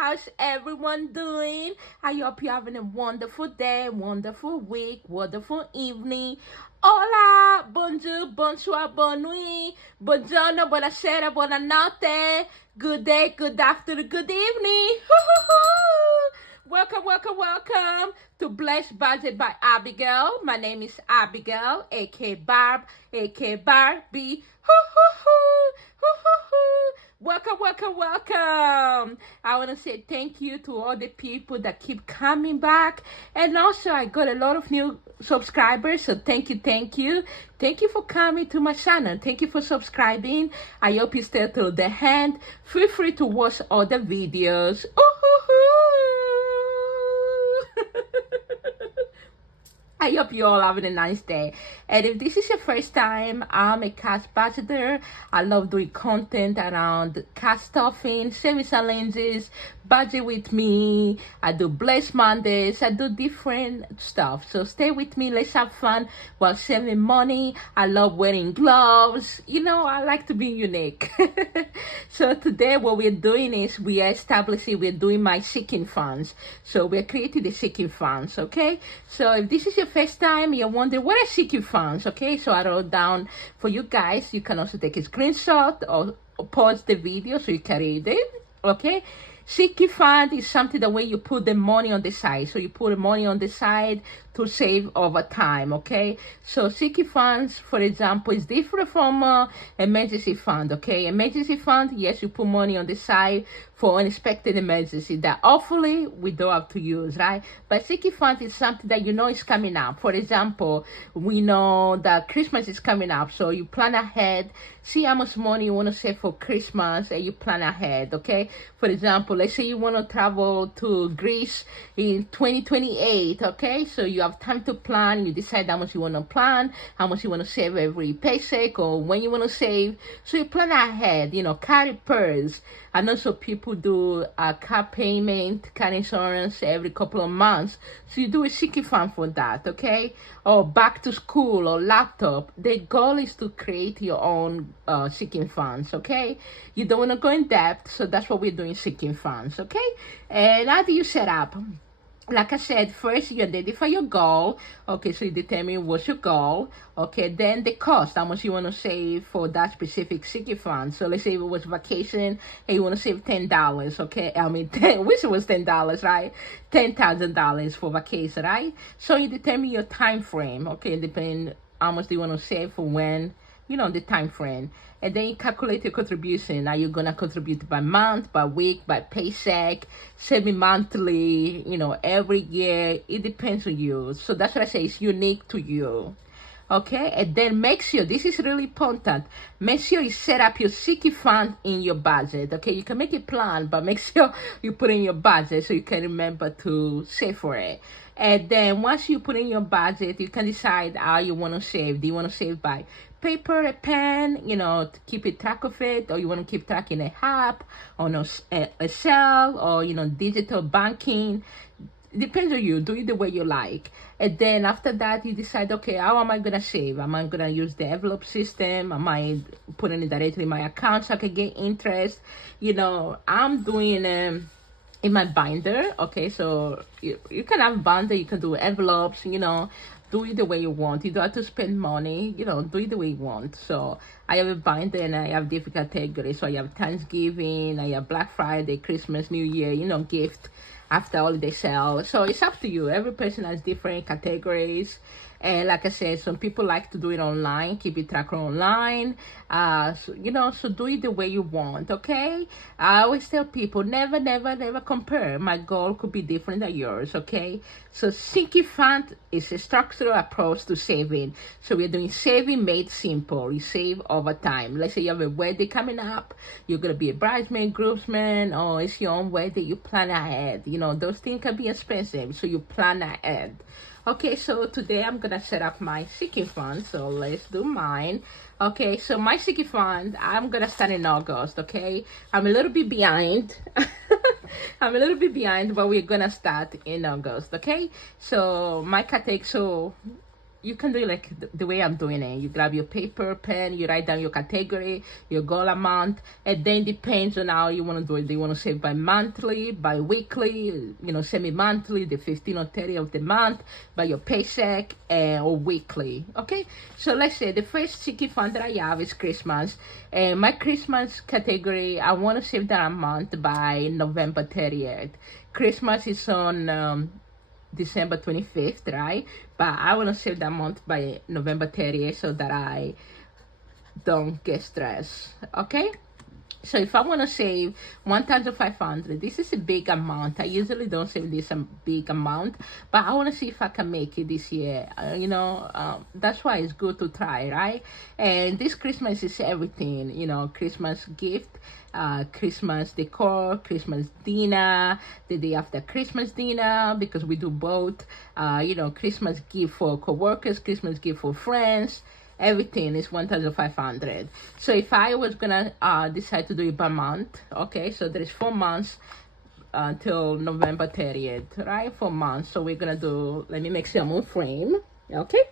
How's everyone doing? I hope you're having a wonderful day, wonderful week, wonderful evening. Hola, bonjour, bonsoir, bonne nuit, buongiorno, buonasera, buonanotte. Good day, good afternoon, good evening. Welcome, welcome, welcome to Blessed Budget by Abigail. My name is Abigail, aka Barb, aka Barbie. Welcome, welcome, welcome. I want to say thank you to all the people that keep coming back. And also, I got a lot of new subscribers. So thank you, thank you. Thank you for coming to my channel. Thank you for subscribing. I hope you stay till the end. Feel free to watch other videos. I hope you all having a nice day. And if this is your first time, I'm a cat ambassador. I love doing content around cat stuffing, saving challenges, budget with me. I do Bless Mondays. I do different stuff. So stay with me. Let's have fun while saving money. I love wearing gloves. You know, I like to be unique. So today what we're doing is we're doing my seeking funds. So we're creating the seeking funds, okay? So if this is your first time, you're wondering what are seeking funds, okay? So I wrote down for you guys. You can also take a screenshot or pause the video so you can read it, okay? Seeking fund is something that when you put the money on the side, so you put the money on the side to save over time, okay? So seeking funds, for example, is different from emergency fund, okay? Emergency fund, yes, you put money on the side for unexpected emergency that hopefully we don't have to use, right? But seeking fund is something that you know is coming up. For example, we know that Christmas is coming up, so you plan ahead, see how much money you want to save for Christmas, and you plan ahead, okay? For example, let's say you want to travel to Greece in 2028, okay? So you have time to plan. You decide how much you want to plan, how much you want to save every paycheck, or when you want to save. So you plan ahead, you know, carry purse. And also people do a car payment, car insurance every couple of months. So you do a seeking fund for that, okay? Or back to school or laptop. The goal is to create your own seeking funds, okay? You don't want to go in debt, so that's what we're doing, seeking funds, okay? And how do you set up? Like I said, first you identify your goal, okay? So you determine what's your goal, okay? Then the cost, how much you want to save for that specific seeking fund. So let's say it was vacation and you want to save $10, okay? I mean, wish it was $10, right? $10,000 for vacation, right? So you determine your time frame, okay? Depending how much do you want to save for when, you know, the time frame. And then you calculate your contribution. Are you gonna contribute by month, by week, by paycheck, semi-monthly, you know, every year? It depends on you. So that's what I say, it's unique to you, okay? And then make sure, this is really important, make sure you set up your seeking fund in your budget, okay? You can make a plan, but make sure you put in your budget so you can remember to save for it. And then once you put in your budget, you can decide how you want to save. Do you want to save by paper, a pen, you know, to keep it track of it, or you want to keep track in a app, or no, a cell, or, you know, digital banking? It depends on you. Do it the way you like. And then after that, you decide, okay, how am I going to save? Am I going to use the envelope system? Am I putting it directly in my account so I can get interest? You know, I'm doing in my binder, okay? So you can have binder, you can do envelopes, you know, do it the way you want. You don't have to spend money, you know, do it the way you want. So I have a binder and I have different categories. So I have Thanksgiving, I have Black Friday, Christmas, New Year, you know, gift after holiday sale. So it's up to you. Every person has different categories. And like I said, some people like to do it online, keep it tracker online. So, you know, so do it the way you want, okay? I always tell people, never, never, never compare. My goal could be different than yours, okay? So seeking fund is a structural approach to saving. So we're doing saving made simple. You save over time. Let's say you have a wedding coming up. You're going to be a bridesmaid, groomsman, or it's your own wedding. You plan ahead. You know, those things can be expensive, so you plan ahead. Okay, so today I'm gonna set up my seeking fund. So let's do mine. Okay, so my seeking fund, I'm gonna start in August. Okay, I'm a little bit behind. I'm a little bit behind, but we're gonna start in August. Okay, so my category, so you can do it like the way I'm doing it. You grab your paper, pen, you write down your category, your goal amount, and then depends on how you want to do it. Do you want to save by monthly, by weekly, semi-monthly, the 15 or 30 of the month, by your paycheck, or weekly, okay? So let's say the first chicken fund that I have is Christmas, and my Christmas category, I want to save that amount by November 30th. Christmas is on December 25th, right? But I want to save that month by November 30th so that I don't get stressed, okay? So if I want to save 1,500, this is a big amount. I usually don't save this big amount, but I want to see if I can make it this year. That's why it's good to try, right? And this Christmas is everything, Christmas gift, Christmas decor, Christmas dinner, the day after Christmas dinner, because we do both, Christmas gift for co-workers, Christmas gift for friends. Everything is 1,500. So if I was gonna decide to do it by month, okay, so there is 4 months until November 30th, right? 4 months. So we're gonna do, let me make sure I'm on frame, okay?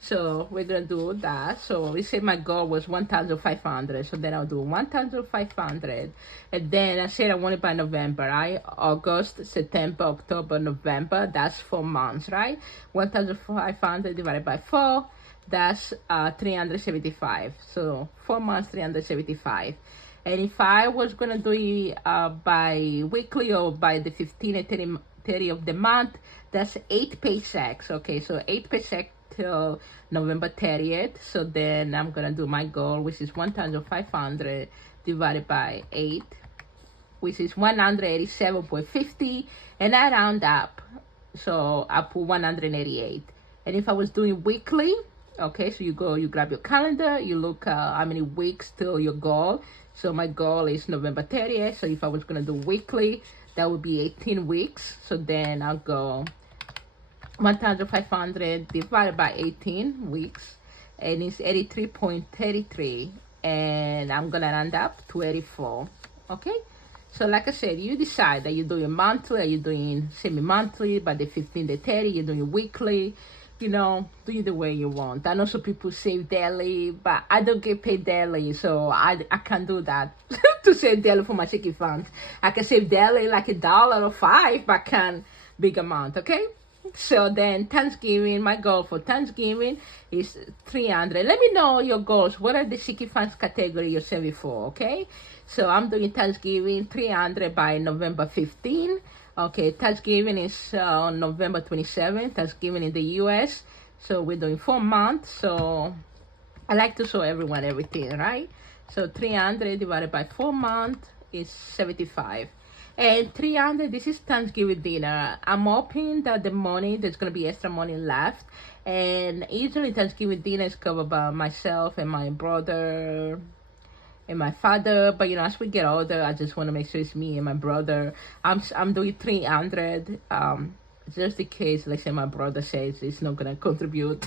So we're gonna do that. So we say my goal was 1,500. So then I'll do 1,500, and then I said I want it by November, right? August, September, October, November. That's 4 months, right? 1,500 divided by 4. That's 375. So 4 months, 375. And if I was gonna do it by weekly or by the 15 and 30 of the month, that's 8 paychecks. Okay, so 8 paychecks till November 30th. So then I'm gonna do my goal, which is 1,500 divided by 8, which is 187.50, and I round up, so I put 188. And if I was doing weekly, okay, so you grab your calendar, you look how many weeks till your goal. So my goal is November 30th. So if I was gonna do weekly, that would be 18 weeks. So then I'll go 1,500 divided by 18 weeks, and it's 83.33, and I'm gonna end up to 84. Okay, so like I said, you decide that you're doing monthly, or you're doing semi-monthly, by the 15, the 30, you're doing weekly. Do it the way you want. I know some people save daily, but I don't get paid daily, so I can't do that to save daily for my chicken funds. I can save daily like $1 or $5, but I can't big amount, okay? So then Thanksgiving, my goal for Thanksgiving is 300. Let me know your goals. What are the chicken funds category you're saving for, okay? So I'm doing Thanksgiving 300 by November 15. Okay, Thanksgiving is on November 27th, Thanksgiving in the US. So we're doing 4 months. So I like to show everyone everything, right? So 300 divided by 4 months is 75. And 300, this is Thanksgiving dinner. I'm hoping that the money, there's going to be extra money left. And usually Thanksgiving dinner is covered by myself and my brother and my father, but as we get older, I just want to make sure it's me and my brother. I'm doing 300, just in case, let's say my brother says it's not gonna contribute.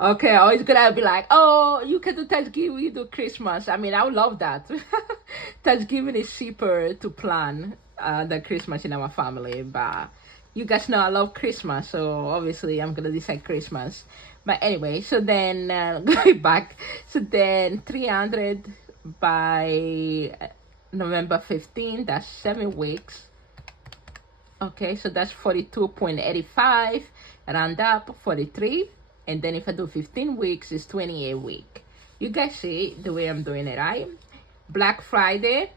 Okay, or it's gonna be like, oh, you can do Thanksgiving, you do Christmas. I mean, I would love that. Thanksgiving is cheaper to plan than Christmas in our family, but you guys know I love Christmas, so obviously I'm gonna decide Christmas. But anyway, so then going back, so then 300 by November 15, that's 7 weeks. Okay, so that's 42.85, round up 43. And then if I do 15 weeks, it's 28 week. You guys see the way I'm doing it, right? Black Friday,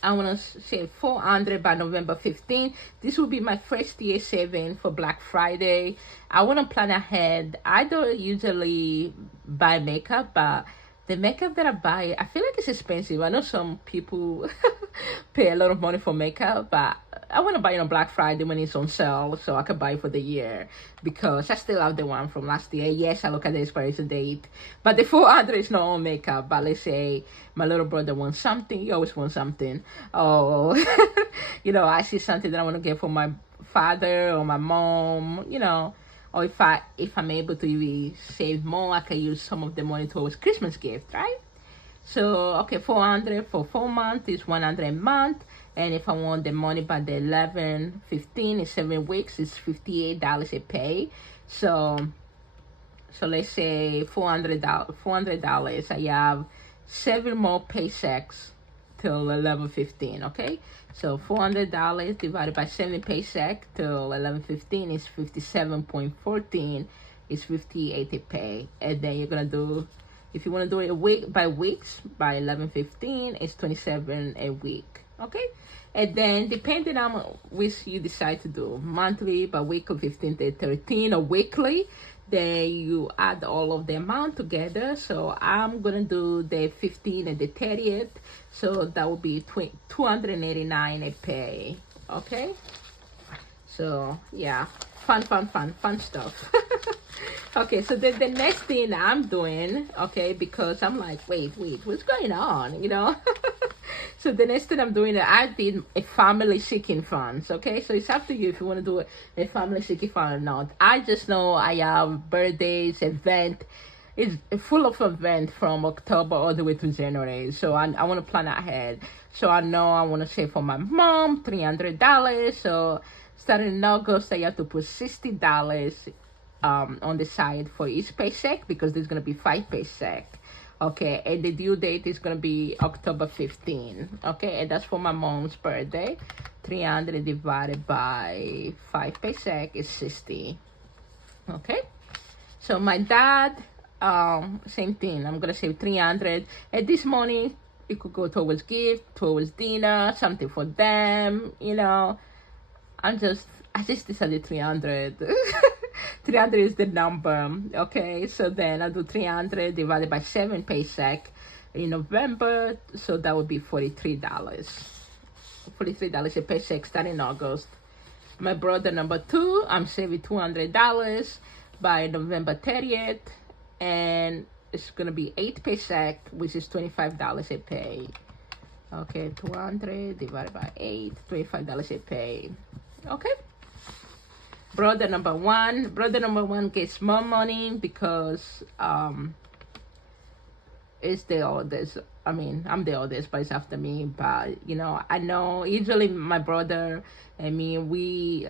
I want to save 400 by November 15. This will be my first year saving for Black Friday. I want to plan ahead. I don't usually buy makeup, but the makeup that I buy, I feel like it's expensive. I know some people pay a lot of money for makeup, but I want to buy it on Black Friday when it's on sale, so I can buy it for the year, because I still have the one from last year. Yes, I look at the expiration date, but the 400 is not on makeup. But let's say my little brother wants something. He always wants something. Oh, I see something that I want to get for my father or my mom, or if I'm able to really save more, I can use some of the money towards Christmas gift, right? So okay, 400 for 4 months is 100 a month, and if I want the money by the 11, 15 is 7 weeks, it's $58 a pay. So So let's say $400. I have 7 more paychecks till 11:15. Okay, so $400 divided by 7 paycheck till 11:15 is 57.14. Is 58 a pay, and then you're gonna do, if you want to do it a week by weeks, by 11:15 it's 27 a week. Okay, and then depending on which you decide to do, monthly, by weekly, 15 to 13, or weekly, then you add all of the amount together. So I'm gonna do the 15 and the 30th, so that will be 289 a pay. Okay, so yeah, fun stuff. Okay, so then the next thing I'm doing, okay, because I'm like, wait, what's going on, So the next thing I'm doing, I did a family seeking funds. Okay, so it's up to you if you want to do a family seeking fund or not. I just know I have birthdays, event. It's full of event from October all the way to January. So I want to plan ahead. So I know I want to save for my mom $300. So starting in August, I have to put $60 on the side for each paycheck, because there's going to be 5 paycheck. Okay, and the due date is going to be October 15. Okay, and that's for my mom's birthday. 300 divided by 5 paycheck is 60. Okay, so my dad, same thing. I'm going to save 300. And this money, it could go towards gift, towards dinner, something for them, I just decided 300. 300 is the number. Okay, so then I do 300 divided by 7 paycheck in November, so that would be $43. $43 a paycheck starting in August. My brother number 2, I'm saving $200 by November 30th, and it's gonna be 8 paycheck, which is $25 a pay. Okay, 200 divided by 8, $25 a pay. Okay. Brother number one gets more money because it's the oldest. I mean, I'm the oldest, but it's after me. But I know usually my brother and me, we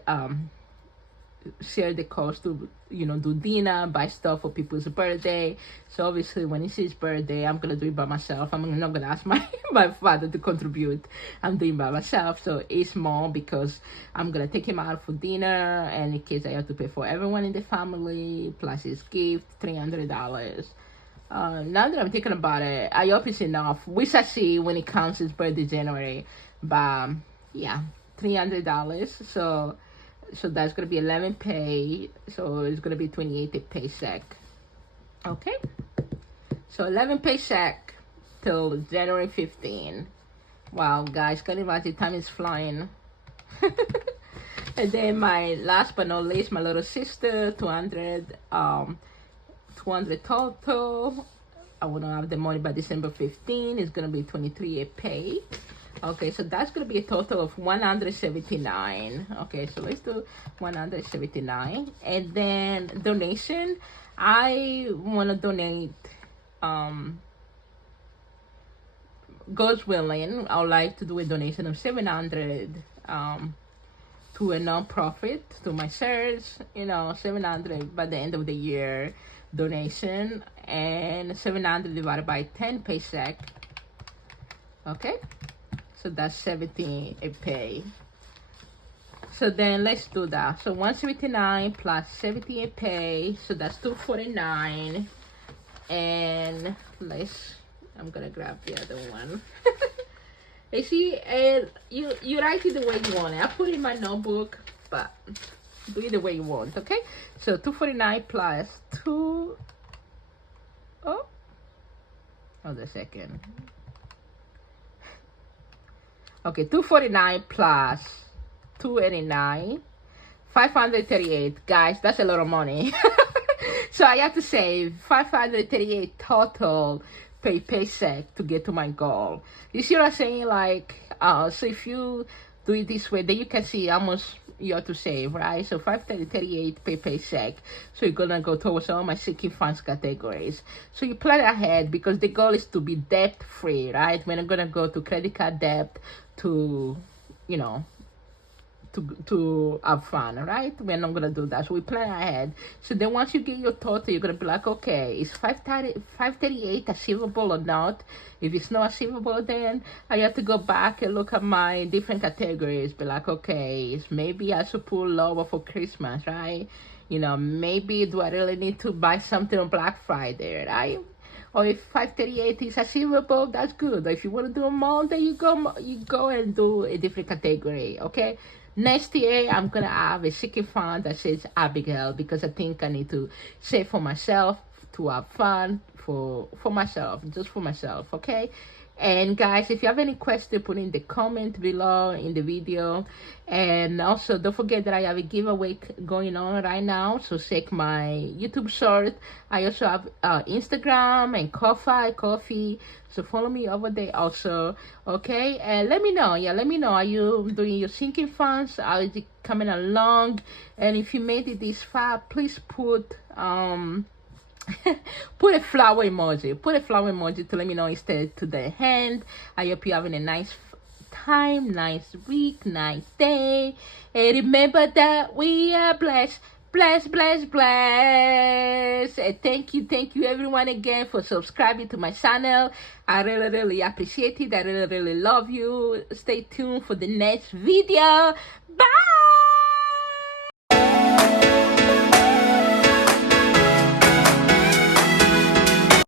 share the cost to do dinner, buy stuff for people's birthday. So obviously when it's his birthday, I'm gonna do it by myself. I'm not gonna ask my father to contribute. I'm doing it by myself. So it's more because I'm gonna take him out for dinner, and in case I have to pay for everyone in the family plus his gift, $300. Now that I'm thinking about it, I hope it's enough. We shall see when it counts his birthday January. But yeah, $300. So that's going to be 11 pay. So it's going to be 28 a paycheck. Okay. So 11 paycheck till January 15. Wow, guys, can you imagine? Time is flying. And then my last but not least, my little sister, 200 total. I want to have the money by December 15. It's going to be 23 a pay. Okay, so that's going to be a total of 179. Okay, so let's do 179. And then donation, I want to donate, God's willing, I would like to do a donation of 700 to a non-profit, to my church, 700 by the end of the year donation, and 700 divided by 10 paycheck. Okay. So that's 70 a pay. So then let's do that. So 179 plus 70 a pay. So that's 249. And I'm gonna grab the other one. You see, you write it the way you want it. I put it in my notebook, but do it the way you want, okay? So 249 plus 2. Oh, hold a second. Okay, 249 plus 289, 538. Guys, that's a lot of money. So I have to save 538 total paycheck to get to my goal. You see what I'm saying? Like, so if you do it this way, then you can see how much you have to save, right? So 538 paycheck. So you're gonna go towards all my seeking funds categories. So you plan ahead, because the goal is to be debt free, right? We're not gonna go to credit card debt, to to have fun, all right? We're not gonna do that. So we plan ahead. So then once you get your total, you're gonna be like, okay, is 538 achievable or not? If it's not achievable, then I have to go back and look at my different categories. Be like, okay, maybe I should pull lower for Christmas, right? You know, maybe do I really need to buy something on Black Friday, right? Or if 538 is achievable, that's good. Or if you want to do more, then you go and do a different category, okay? Next year, I'm going to have a chicken fund that says Abigail, because I think I need to say for myself, to have fun for myself, just for myself, okay? And guys, if you have any question, put in the comment below in the video. And also don't forget that I have a giveaway going on right now, so check my YouTube short. I also have Instagram and coffee, so follow me over there also, okay? And let me know, let me know, are you doing your sinking funds? Are you coming along? And if you made it this far, please put put a flower emoji to let me know instead to the hand. I hope you're having a nice time, nice week, nice day, and remember that we are blessed. And thank you everyone again for subscribing to my channel. I really appreciate it. I really love you. Stay tuned for the next video.